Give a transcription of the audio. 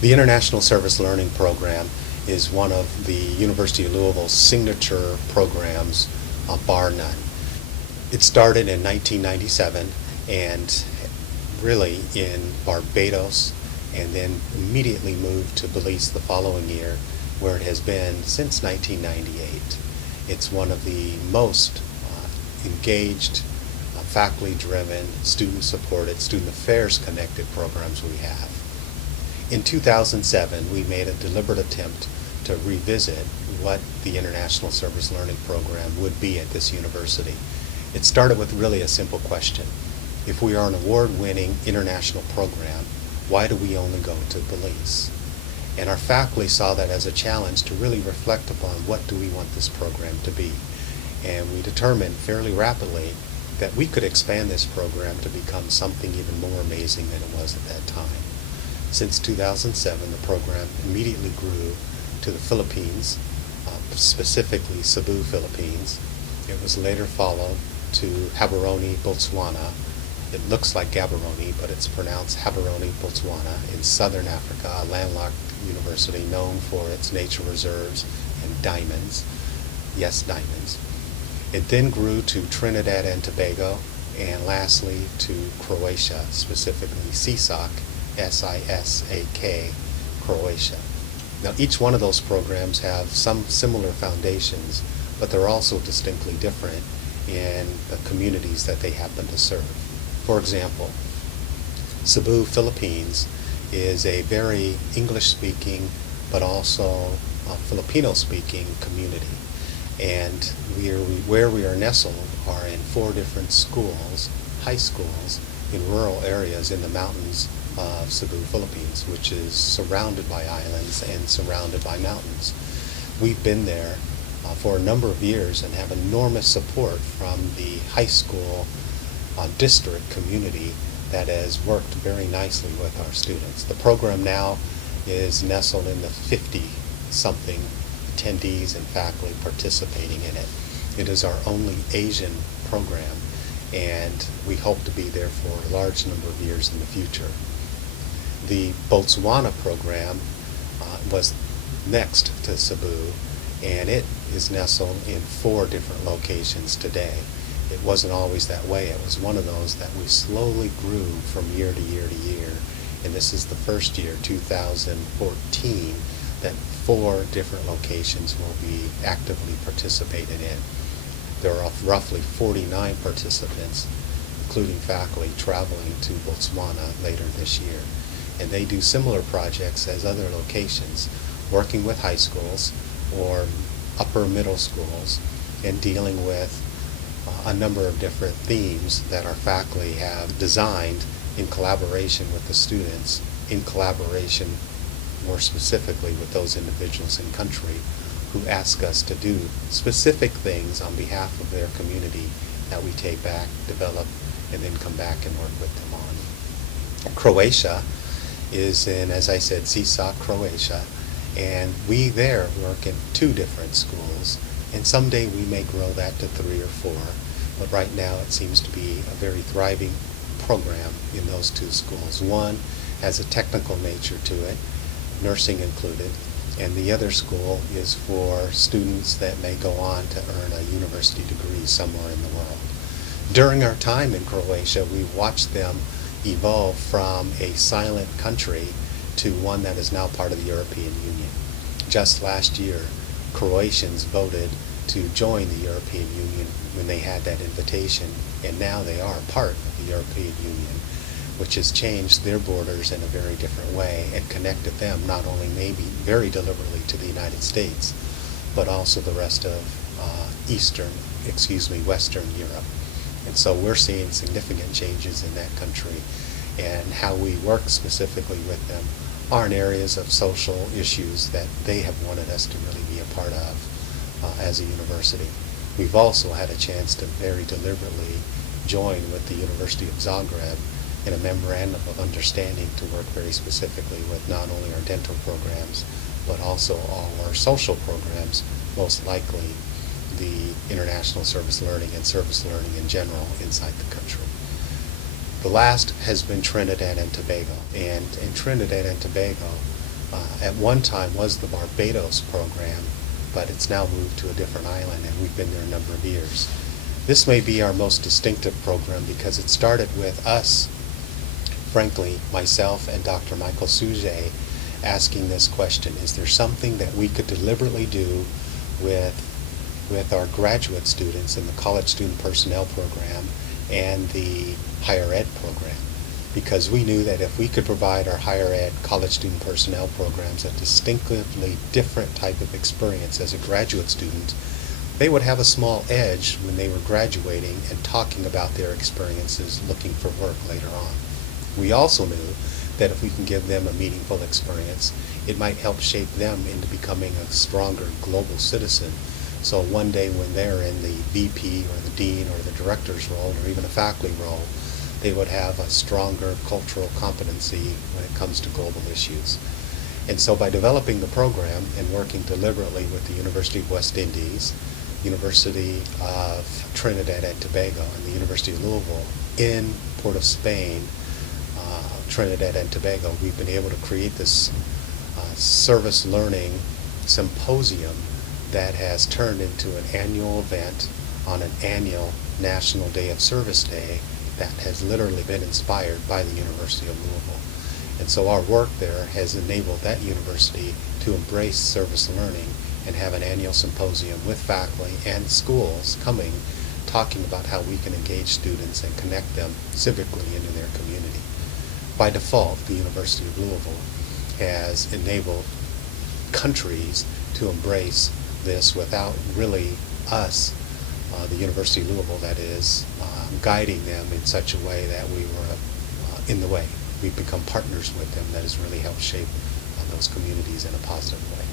The International Service Learning Program is one of the University of Louisville's signature programs, bar none. It started in 1997 and really in Barbados, and then immediately moved to Belize the following year, where it has been since 1998. It's one of the most engaged, faculty-driven, student-supported, student affairs-connected programs we have. In 2007, we made a deliberate attempt to revisit what the International Service Learning Program would be at this university. It started with really a simple question. If we are an award-winning international program, why do we only go to Belize? And our faculty saw that as a challenge to really reflect upon what do we want this program to be. And we determined fairly rapidly that we could expand this program to become something even more amazing than it was at that time. Since 2007, the program immediately grew to the Philippines, specifically Cebu, Philippines. It was later followed to Gaborone, Botswana. It looks like Gaborone, but it's pronounced Gaborone, Botswana, in southern Africa, a landlocked university known for its nature reserves and diamonds. Yes, diamonds. It then grew to Trinidad and Tobago, and lastly to Croatia, specifically SISAK, S-I-S-A-K, Croatia. Now, each one of those programs have some similar foundations, but they're also distinctly different in the communities that they happen to serve. For example, Cebu, Philippines is a very English-speaking but also Filipino-speaking community. And where we are nestled are in 4 different schools, high schools, in rural areas in the mountains of Cebu, Philippines, which is surrounded by islands and surrounded by mountains. We've been there for a number of years and have enormous support from the high school district community that has worked very nicely with our students. The program now is nestled in the 50-something attendees and faculty participating in it. It is our only Asian program, and we hope to be there for a large number of years in the future. The Botswana program was next to Cebu, and it is nestled in 4 different locations today. It wasn't always that way. It was one of those that we slowly grew from year to year to year, and this is the first year, 2014, that 4 different locations will be actively participated in. There are roughly 49 participants, including faculty, traveling to Botswana later this year. And they do similar projects as other locations, working with high schools or upper middle schools and dealing with a number of different themes that our faculty have designed in collaboration with the students, in collaboration more specifically with those individuals in country who ask us to do specific things on behalf of their community that we take back, develop, and then come back and work with them on. Croatia is in, as I said, SISAK, Croatia, and we there work in 2 different schools, and someday we may grow that to 3 or 4, but right now it seems to be a very thriving program in those 2 schools. One has a technical nature to it, nursing included, and the other school is for students that may go on to earn a university degree somewhere in the world. During our time in Croatia, we watched them evolve from a silent country to one that is now part of the European Union. Just last year, Croatians voted to join the European Union when they had that invitation, and now they are part of the European Union, which has changed their borders in a very different way and connected them not only maybe very deliberately to the United States, but also the rest of Western Europe. And so we're seeing significant changes in that country, and how we work specifically with them are in areas of social issues that they have wanted us to really be a part of as a university. We've also had a chance to very deliberately join with the University of Zagreb in a memorandum of understanding to work very specifically with not only our dental programs, but also all our social programs, most likely the international service learning and service learning in general inside the country. The last has been Trinidad and Tobago. And in Trinidad and Tobago, at one time was the Barbados program, but it's now moved to a different island, and we've been there a number of years. This may be our most distinctive program because it started with us, frankly, myself and Dr. Michael Suje, asking this question: is there something that we could deliberately do with our graduate students in the College Student Personnel Program and the Higher Ed program? Because we knew that if we could provide our higher ed college student personnel programs a distinctively different type of experience as a graduate student, they would have a small edge when they were graduating and talking about their experiences looking for work later on. We also knew that if we can give them a meaningful experience, it might help shape them into becoming a stronger global citizen. So one day when they're in the VP or the dean or the director's role or even a faculty role, they would have a stronger cultural competency when it comes to global issues. And so by developing the program and working deliberately with the University of West Indies, University of Trinidad and Tobago, and the University of Louisville in Port of Spain, Trinidad and Tobago, we've been able to create this service learning symposium that has turned into an annual event on an annual National Day of Service Day that has literally been inspired by the University of Louisville. And so our work there has enabled that university to embrace service learning and have an annual symposium with faculty and schools coming, talking about how we can engage students and connect them civically into their community. By default, the University of Louisville has enabled countries to embrace this without really us, the University of Louisville, that is, guiding them in such a way that we were in the way. We've become partners with them that has really helped shape those communities in a positive way.